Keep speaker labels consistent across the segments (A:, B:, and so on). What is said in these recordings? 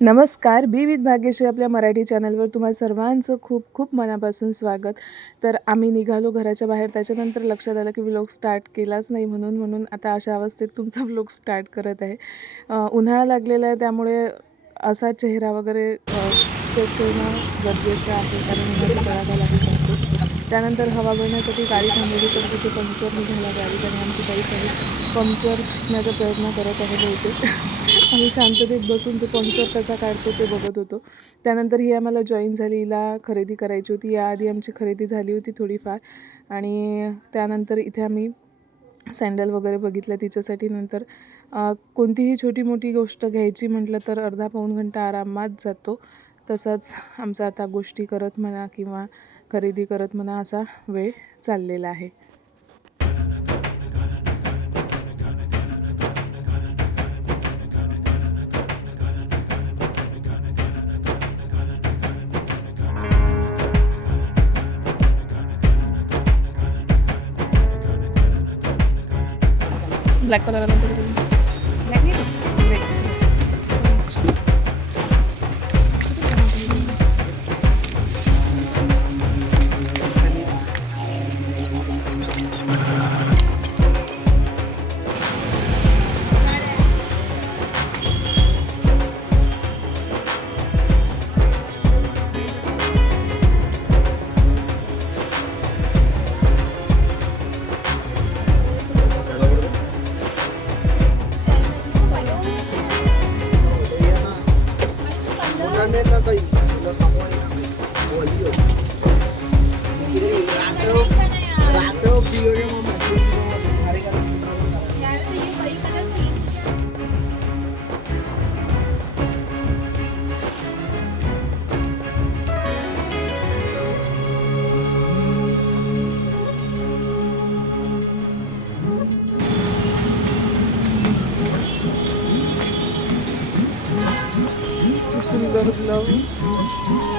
A: नमस्कार बी विथ भाग्यश्री आपल्या मराठी चॅनलवर तुम्हा सर्वांचं खूप खूप मनापासून स्वागत. तर आम्ही निघालो घराच्या बाहेर त्याच्यानंतर लक्षात आलं की व्लॉग स्टार्ट केलाच नाही म्हणून म्हणून आता अशा अवस्थेत तुमचा व्लॉग स्टार्ट करत आहे. उन्हाळा लागलेला आहे त्यामुळे असा चेहरा वगैरे सेट करणं गरजेचं आहे कारण उन्हाचा तडाखा लागू शकतो. त्यानंतर हवा भरण्यासाठी गाडी थांबवली तर तिथे पंक्चर निघायला गाडी आणि आमची काही सगळी पंक्चर शिकण्याचा प्रयत्न करत आहे बहुतेक. आम्ही शांततेत बसून ते पंक्चर कसा काढतो ते बघत होतो. त्यानंतर ही आम्हाला जॉईन झाली हिला खरेदी करायची होती. याआधी आमची खरेदी झाली होती थोडीफार. आणि त्यानंतर इथे आम्ही सँडल वगैरे बघितलं तिच्यासाठी. नंतर कोणतीही छोटी मोठी गोष्ट घ्यायची म्हटलं तर अर्धा पाऊण घंटा आरामात जातो. तसाच आमचा आता गोष्टी करत म्हणा किंवा खरेदी करत म्हणा असा वेळ चाललेला आहे. ব্ল্যাক কালার আনতে ब्लॅक कलर सुंदर ब्लाऊज मस्त डेकोरेशन केलं बाबा आणि इकडे हे
B: नाही माझ्या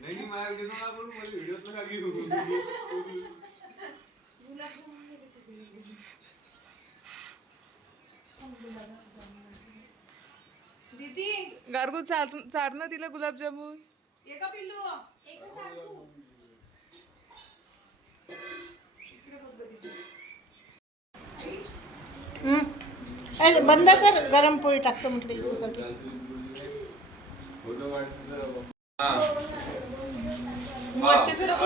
B: व्हिडिओ नका करू मला व्हिडिओत नका घेऊ
C: दीदी.
A: गारगो चार चारणं दिलं गुलाबजामुन.
C: ये का पिल्लू.
D: बंद कर गरम पोळी टाकतो म्हटलं याच्यासाठी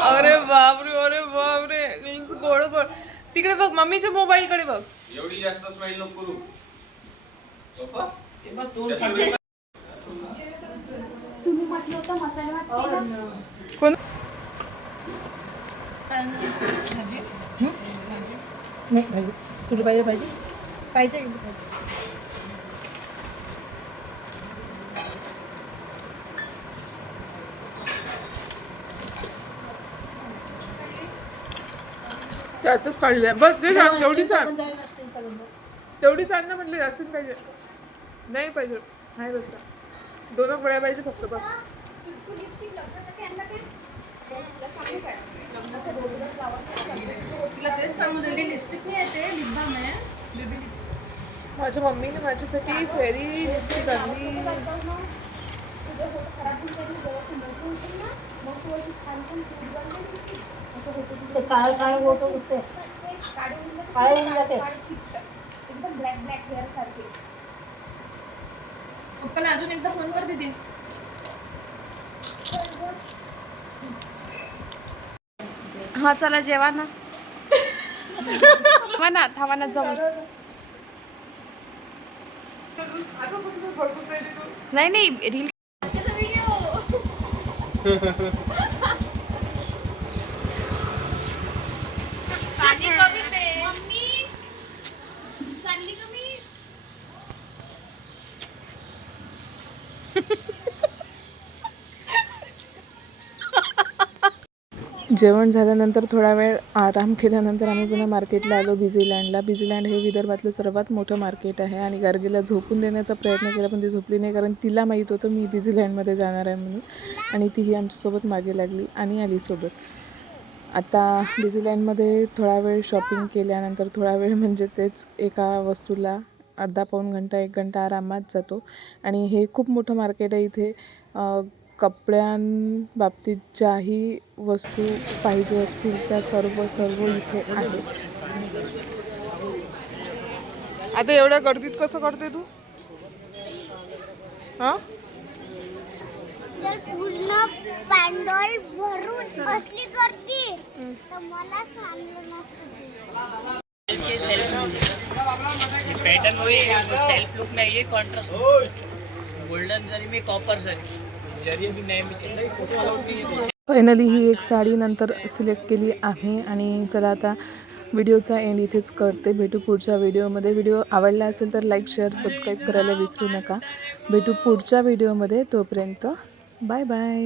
A: अरे बापरे अरे बापरे. मीन्स गोड गोड. तिकडे बघ मम्मीच्या मोबाईल कडे बघ.
B: एवढी जास्त स्माईल नको
E: तुम्ही म्हटलं होतं मसाला केला
A: कोण?
D: तुला पाहिजे पाहिजे? पाहिजे.
A: जास्तच काढले बस ते सांग तेवढी सांग. तेवढी चाल ना म्हटलं जास्त पाहिजे. नाही पाहिजे. नाही बस दोन गोळ्या पाहिजे फक्त बस.
C: तिला तेच सांगून राहिली लिपस्टिक नाही येते लिप बाम आहे. बेबी
A: माझ्या मम्मीने माझ्यासाठी फेरी लिपस्टिक आणली.
E: तुझे फोटो खराब मोठी ना मग तू अशी छान छान. असं होतं तुझं.
D: ते काळ काळ होत.
E: काळे होऊन जाते. एकदम ब्लॅक ब्लॅक हेअर सारखे.
C: पप्पाला अजून एकदा फोन कर दीदी.
F: हा चला जेवा ना. थांबा ना थांबा ना जमून नाही नाही रील पाणी कमी पे मम्मी चांगली कमी
A: जेवण झाल्यानंतर थोडा वेळ आराम केल्यानंतर आम्ही पुन्हा मार्केटला आलो बिझीलँडला बिझीलँड हे विदर्भातलं सर्वात मोठं मार्केट आहे आणि गार्गीला झोपून देण्याचा प्रयत्न केला पण ती झोपली नाही कारण तिला माहीत होतं मी बिझीलँडमध्ये जाणार आहे म्हणून. आणि तीही आमच्यासोबत मागे लागली आणि आली सोबत. आता बिझीलँडमध्ये थोडा वेळ शॉपिंग केल्यानंतर थोडा वेळ म्हणजे तेच एका वस्तूला अर्धा पाऊण घंटा एक घंटा आरामात जातो. आणि हे खूप मोठं मार्केट आहे इथे. कपड्यांबाबतीत ज्याही वस्तू पाहिजे असतील त्या सर्व सर्व इथे आहेत. आता एवढ्या गर्दीत कसं करते तू? हां?
G: जर पूर्ण पॅन्डॉल भरून असली गर्दी तर मला सांगलं नसतं
H: पैटर्न वही सेल्फ लुक में ये कॉन्ट्रास्ट गोल्डन जरी में कॉपर जरी.
A: फायनली ही एक साडी नंतर सिलेक्ट केली आहे आणि चला आता व्हिडिओचा एंड इथेच करते. भेटू पुढच्या व्हिडिओमध्ये. व्हिडिओ आवडला असेल तर लाईक शेअर सबस्क्राईब करायला विसरू नका. भेटू पुढच्या व्हिडिओमध्ये. तोपर्यंत बाय बाय